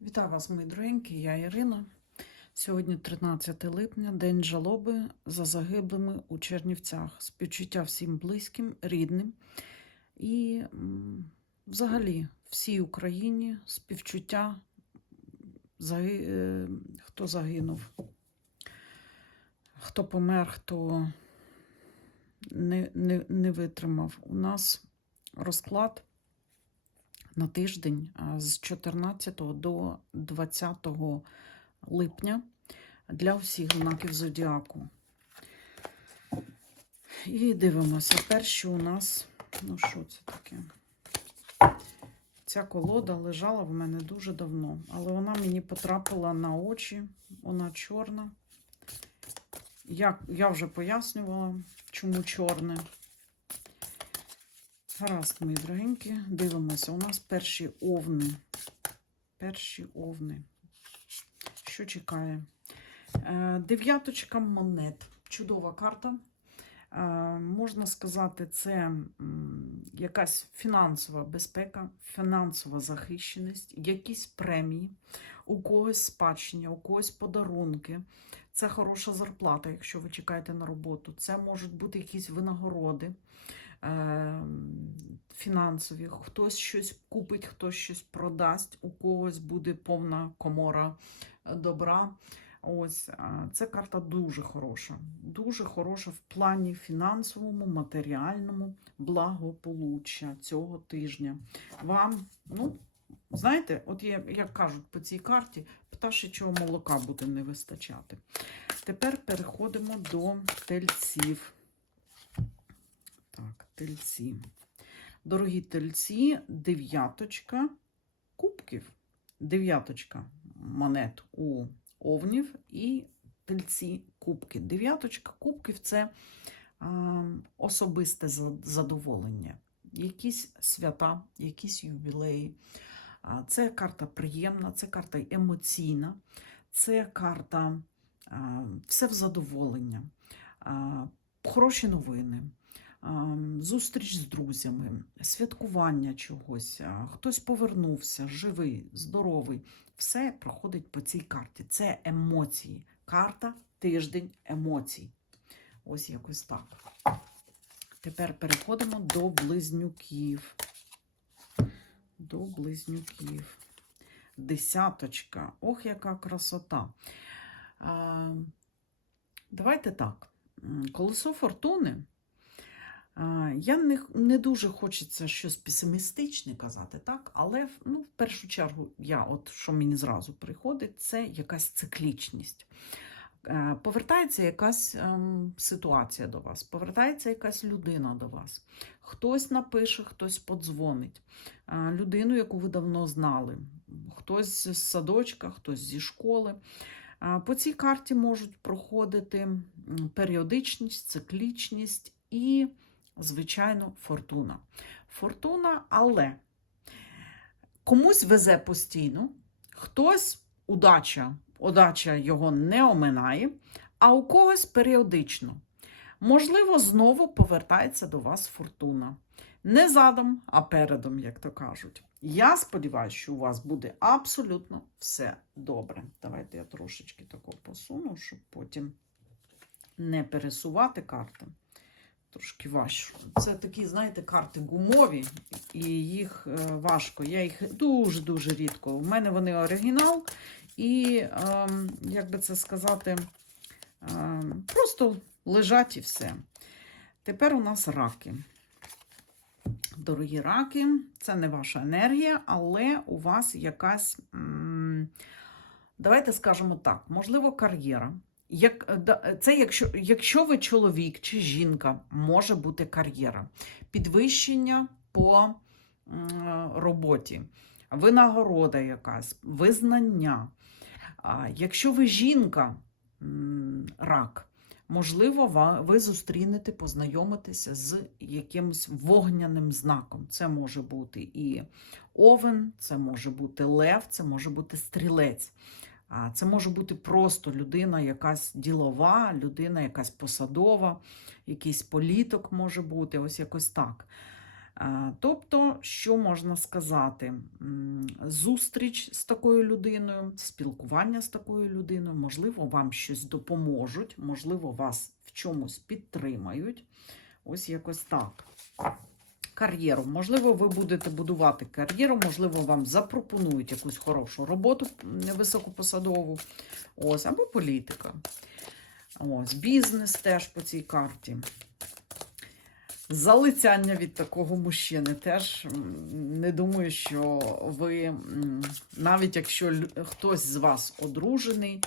Вітаю вас, мої дорогенькі, я Ірина. Сьогодні 13 липня, день жалоби за загиблими у Чернівцях. Співчуття всім близьким, рідним і взагалі всій Україні співчуття, е, хто загинув, хто помер, хто не, не, не витримав. У нас розклад на тиждень з 14 до 20 липня для всіх знаків зодіаку. І дивимося. Перші у нас, ну що це таке? Ця колода лежала в мене дуже давно, але вона мені потрапила на очі, вона чорна. Я, я вже пояснювала, чому чорне. Гаразд, мої дорогенькі, дивимося. У нас перші овни. Перші овни. Що чекає? Е, Дев'яточка монет. Чудова карта. Е, Можна сказати, це якась фінансова безпека, фінансова захищеність, якісь премії, у когось спадщення, у когось подарунки. Це хороша зарплата, якщо ви чекаєте на роботу. Це можуть бути якісь винагороди фінансові, хтось щось купить, хтось щось продасть, у когось буде повна комора е, добра. Ось це карта дуже хороша. Дуже хороша в плані фінансовому, матеріальному благополуччя цього тижня. Вам, ну, знаєте, от є, як кажуть по цій карті, пташечого молока буде не вистачати. Тепер переходимо до тельців. Тельці. Дорогі тельці, дев'яточка кубків. Дев'яточка монет у овнів і тельці кубки. Дев'яточка кубків це а, особисте задоволення, якісь свята, якісь ювілеї. Це карта приємна, це карта емоційна, це карта а, все в задоволення, а, хороші новини. А, Зустріч з друзями, святкування чогось, хтось повернувся, живий, здоровий. Все проходить по цій карті. Це емоції. Карта тиждень емоцій. Ось якось так. Тепер переходимо до близнюків. До близнюків. Десяточка. Ох, яка красота. А, давайте так. Колесо фортуни. Я не, не дуже хочеться щось песимістичне казати, так? але ну, в першу чергу, я, от, що мені зразу приходить, це якась циклічність. Е, Повертається якась ем, ситуація до вас, повертається якась людина до вас. Хтось напише, хтось подзвонить. Е, Людину, яку ви давно знали. Хтось з садочка, хтось зі школи. Е, По цій карті можуть проходити періодичність, циклічність і звичайно, фортуна. Фортуна, але комусь везе постійно, хтось удача, удача його не оминає, а у когось періодично. Можливо, знову повертається до вас фортуна. Не задом, а передом, як то кажуть. Я сподіваюся, що у вас буде абсолютно все добре. Давайте я трошечки тако посуну, щоб потім не пересувати карти трошки важче. Це такі, знаєте, карти гумові, і їх е, важко. Я їх дуже-дуже рідко. У мене вони оригінал, і, ем, як би це сказати, ем, просто лежать і все. Тепер у нас раки. Дорогі раки, це не ваша енергія, але у вас якась, давайте скажемо так, можливо, кар'єра. Як, е, це якщо, якщо ви чоловік чи жінка, може бути кар'єра, підвищення по роботі, винагорода якась, визнання. Якщо ви жінка, рак, можливо, ви зустрінете, познайомитеся з якимось вогняним знаком. Це може бути і овен, це може бути лев, це може бути стрілець. А це може бути просто людина, якась ділова, людина якась посадова, якийсь політок може бути, ось якось так. Е, Тобто, що можна сказати? Зустріч з такою людиною, спілкування з такою людиною, можливо, вам щось допоможуть, можливо, вас в чомусь підтримають. Ось якось так. Кар'єру. Можливо, ви будете будувати кар'єру, можливо, вам запропонують якусь хорошу роботу високопосадову. Ось, або політика. Ось, бізнес теж по цій карті. Залицяння від такого мужчини теж не думаю, що ви, навіть якщо хтось з вас одружений,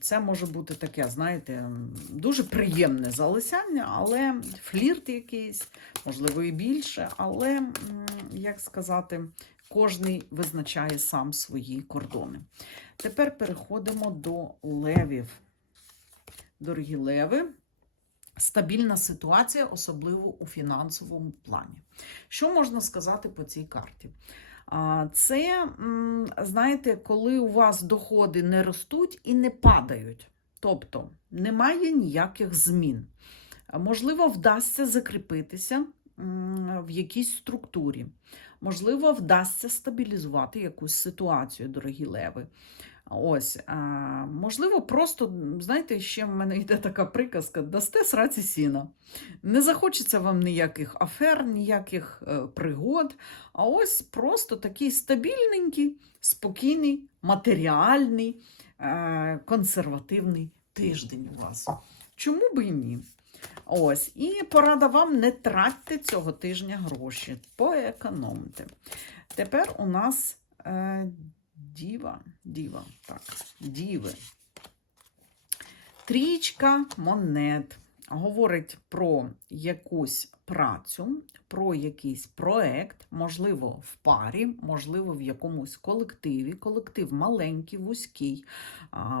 це може бути таке, знаєте, дуже приємне залицяння, але флірт якийсь, можливо, і більше, але, як сказати, кожний визначає сам свої кордони. Тепер переходимо до левів. Дорогі леви, стабільна ситуація, особливо у фінансовому плані. Що можна сказати по цій карті? Це, знаєте, коли у вас доходи не ростуть і не падають. Тобто немає ніяких змін. Можливо, вдасться закріпитися в якійсь структурі. Можливо, вдасться стабілізувати якусь ситуацію, дорогі леви. Ось, а, можливо, просто, знаєте, ще в мене йде така приказка: дасте сраці сіна. Не захочеться вам ніяких афер, ніяких е, пригод. А ось просто такий стабільненький, спокійний, матеріальний, е, консервативний тиждень у вас. Чому би і ні? Ось, і порада вам не тратьте цього тижня гроші, поекономте. Тепер у нас е, діва, діва, так, діви. Трічка монет говорить про якусь працю, про якийсь проект, можливо, в парі, можливо, в якомусь колективі. Колектив маленький, вузький.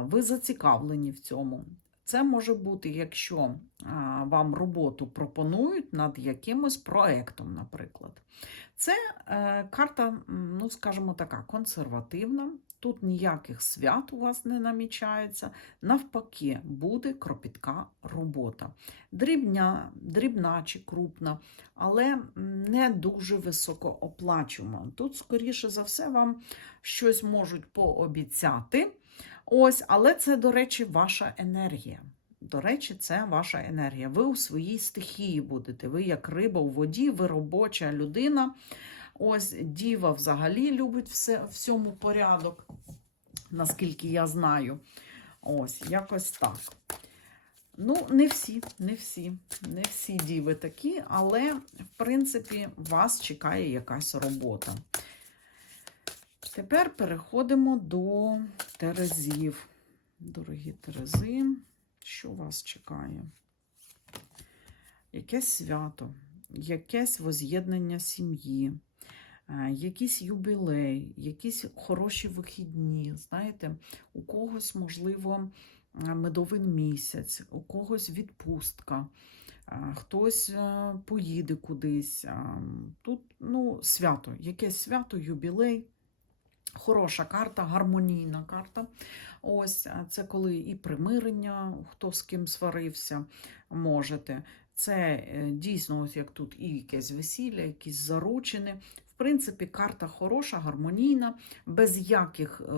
Ви зацікавлені в цьому. Це може бути, якщо вам роботу пропонують над якимось проектом, наприклад. Це е, карта, ну, скажімо така, консервативна. Тут ніяких свят у вас не намічається. Навпаки, буде кропітка робота. Дрібня, дрібна чи крупна, але не дуже високооплачувана. Тут, скоріше за все, вам щось можуть пообіцяти. Ось, але це, до речі, ваша енергія. До речі, це ваша енергія. Ви у своїй стихії будете. Ви як риба у воді, ви робоча людина. Ось діва взагалі любить все, всьому порядок, наскільки я знаю. Ось, якось так. Ну, не всі, не всі, не всі діви такі, але, в принципі, вас чекає якась робота. Тепер переходимо до Терезів. Дорогі Терези, що вас чекає? Якесь свято, якесь воз'єднання сім'ї, е, якийсь юбілей, якісь хороші вихідні. Знаєте, у когось, можливо, е, медовий місяць, у когось відпустка. е, Хтось поїде кудись. Тут ну, свято, якесь свято, юбілей. Хороша карта, гармонійна карта. Ось це коли і примирення, хто з ким сварився, можете. Це е, дійсно, ось як тут, і якесь весілля, якісь заручини. Принципі, карта хороша, гармонійна, без яких е,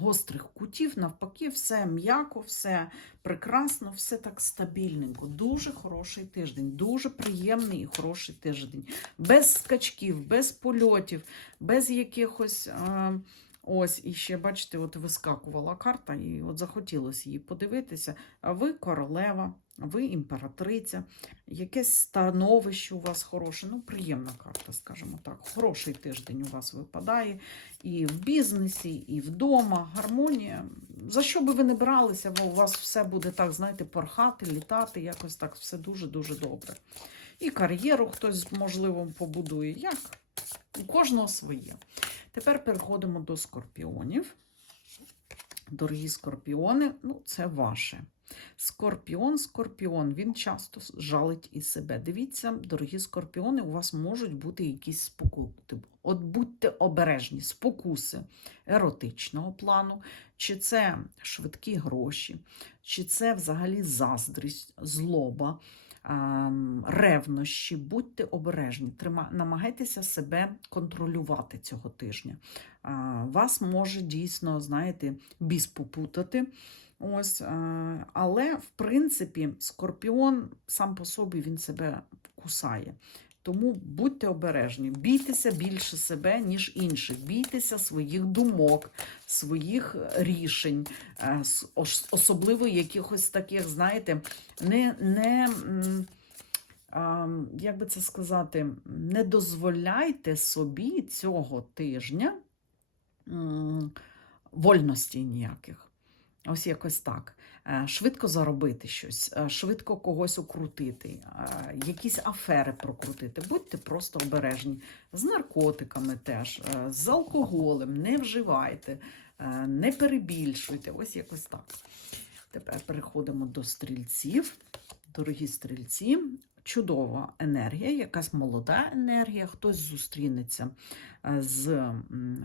гострих кутів, навпаки, все м'яко, все прекрасно, все так стабільненько. Дуже хороший тиждень, дуже приємний і хороший тиждень. Без скачків, без польотів, без якихось. Е, Ось, і ще, бачите, от вискакувала карта, і от захотілося її подивитися. А ви королева, ви імператриця, якесь становище у вас хороше. Ну, приємна карта, скажімо так. Хороший тиждень у вас випадає. І в бізнесі, і вдома. Гармонія. За що би ви не бралися, бо у вас все буде так, знаєте, порхати, літати, якось так все дуже-дуже добре. І кар'єру хтось, можливо, побудує. Як? У кожного своє. Тепер переходимо до скорпіонів. Дорогі скорпіони, ну, це ваше. Скорпіон, скорпіон, він часто жалить і себе. Дивіться, дорогі скорпіони, у вас можуть бути якісь спокуси. От будьте обережні, спокуси еротичного плану, чи це швидкі гроші, чи це взагалі заздрість, злоба. ревнощі, будьте обережні, намагайтеся себе контролювати цього тижня. Вас може дійсно, знаєте, біс попутати. Ось, е, але, в принципі, скорпіон сам по собі він себе кусає. Тому будьте обережні, бійтеся більше себе, ніж інших. Бійтеся своїх думок, своїх рішень, е, особливо якихось таких, знаєте, не, не як би це сказати, не дозволяйте собі цього тижня вольності ніяких. Ось якось так. Е, Швидко заробити щось, е, швидко когось укрутити, е, якісь афери прокрутити. Будьте просто обережні. З наркотиками теж, з алкоголем, не вживайте, не перебільшуйте. Ось якось так. Тепер переходимо до стрільців. Дорогі стрільці, чудова енергія, якась молода енергія, хтось зустрінеться е, з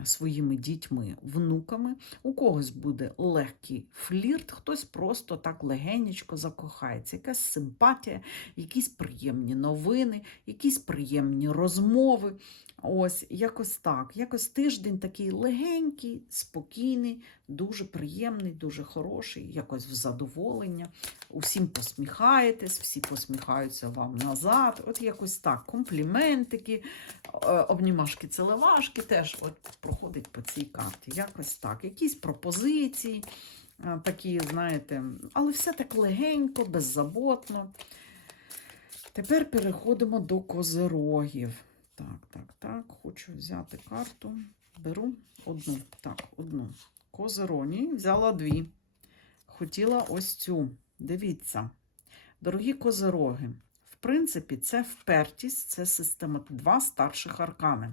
своїми дітьми, внуками, у когось буде легкий флірт, хтось просто так легенечко закохається, якась симпатія, якісь приємні новини, якісь приємні розмови. Ось, якось так. Якось тиждень такий легенький, спокійний, дуже приємний, дуже хороший, якось в задоволення. Усім посміхаєтесь, всі посміхаються вам назад. От якось так. Компліментики, е, обнімашки, целевашки теж от проходить по цій карті. Якось так. Якісь пропозиції, е, такі, знаєте, але все так легенько, беззаботно. Тепер переходимо до козирогів. Так, так, так. Хочу взяти карту. Беру одну. Так, одну. Козироні. Взяла дві. Хотіла ось цю. Дивіться. Дорогі козироги. Принципі, це впертість, це система два старших аркани.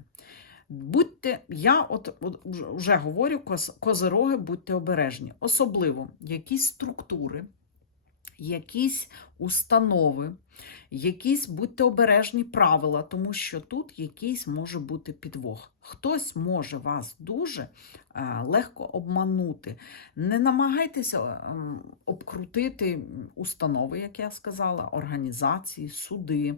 Будьте, я от, от вже говорю, коз, козироги, будьте обережні. Особливо якісь структури, якісь установи, якісь будьте обережні правила, тому що тут якийсь може бути підвох. Хтось може вас дуже е, легко обманути. Не намагайтеся ем, обкрутити установи, як я сказала, організації, суди.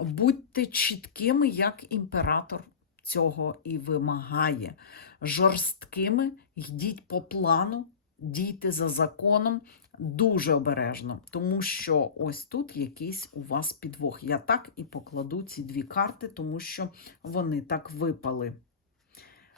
Будьте чіткими, як імператор цього і вимагає. Жорсткими йдіть по плану, дійте за законом. Дуже обережно, тому що ось тут якийсь у вас підвох. Я так і покладу ці дві карти, тому що вони так випали.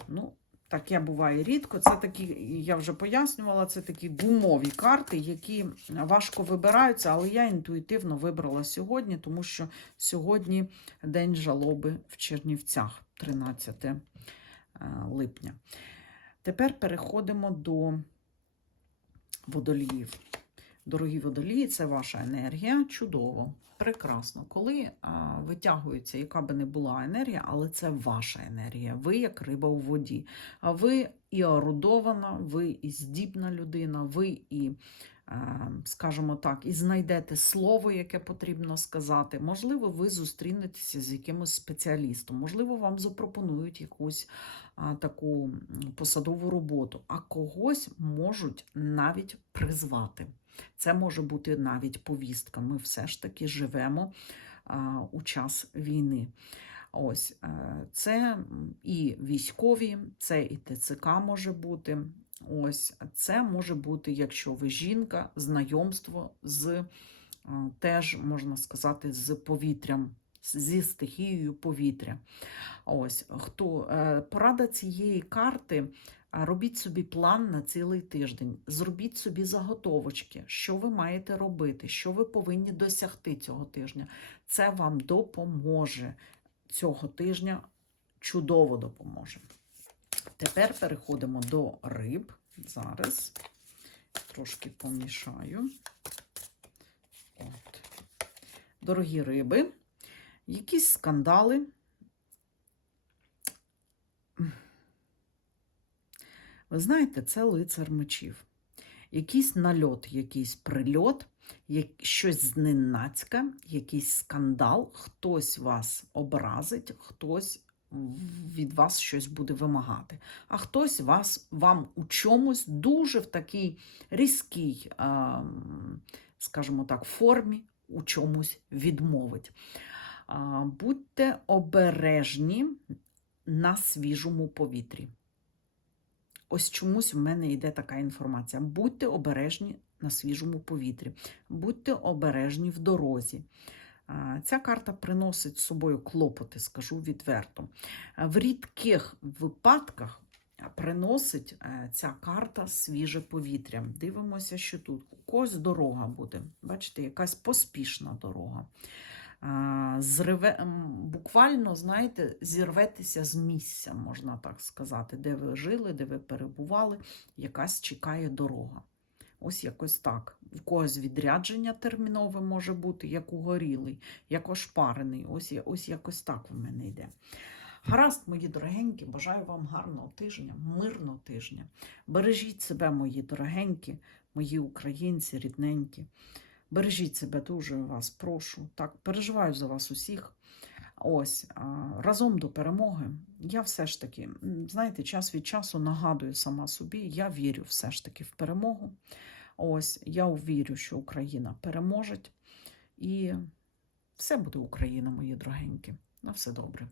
Ну, таке буває рідко. Це такі, я вже пояснювала, це такі гумові карти, які важко вибираються, але я інтуїтивно вибрала сьогодні, тому що сьогодні день жалоби в Чернівцях, 13 е, липня. Тепер переходимо до водоліїв. Дорогі водолії, це ваша енергія. Чудово, прекрасно. Коли а, витягується, яка би не була енергія, але це ваша енергія. Ви як риба у воді. А ви і орудована, ви і здібна людина, ви і, скажімо так, і знайдете слово, яке потрібно сказати. Можливо, ви зустрінетеся з якимось спеціалістом, можливо, вам запропонують якусь таку посадову роботу, а когось можуть навіть призвати. Це може бути навіть повістка. Ми все ж таки живемо у час війни. Ось е, це і військові, це і ТЦК може бути. Ось це може бути, якщо ви жінка, знайомство з е, теж можна сказати з повітрям, зі стихією повітря. Ось хто е, порада цієї карти. Робіть собі план на цілий тиждень, зробіть собі заготовочки, що ви маєте робити, що ви повинні досягти цього тижня. Це вам допоможе цього тижня, чудово допоможе. Тепер переходимо до риб. Зараз трошки помішаю. От. Дорогі риби, якісь скандали. Ви знаєте, це лицар мечів. Якийсь нальот, якийсь прильот, щось зненацька, якийсь скандал, хтось вас образить, хтось від вас щось буде вимагати, а хтось вас, вам у чомусь дуже в такій різкій, скажімо так, формі у чомусь відмовить. Будьте обережні на свіжому повітрі. Ось чомусь в мене йде така інформація. Будьте обережні на свіжому повітрі, будьте обережні в дорозі. Ця карта приносить з собою клопоти, скажу відверто. В рідких випадках приносить е, ця карта свіже повітря. Дивимося, що тут. У когось дорога буде. Бачите, якась поспішна дорога. Зриве, буквально, знаєте, зірветеся з місця, можна так сказати, де ви жили, де ви перебували, якась чекає дорога. Ось якось так. У когось відрядження термінове може бути, як угорілий, як ошпарений. Ось, ось якось так в мене йде. Гаразд, мої дорогенькі, бажаю вам гарного тижня, мирного тижня. Бережіть себе, мої дорогенькі, мої українці, рідненькі. Бережіть себе дуже вас, прошу. Так, переживаю за вас усіх. Ось разом до перемоги. Я все ж таки, знаєте, час від часу нагадую сама собі, я вірю все ж таки в перемогу. Ось я вірю, що Україна переможе. І все буде Україна, мої дорогенькі. На все добре.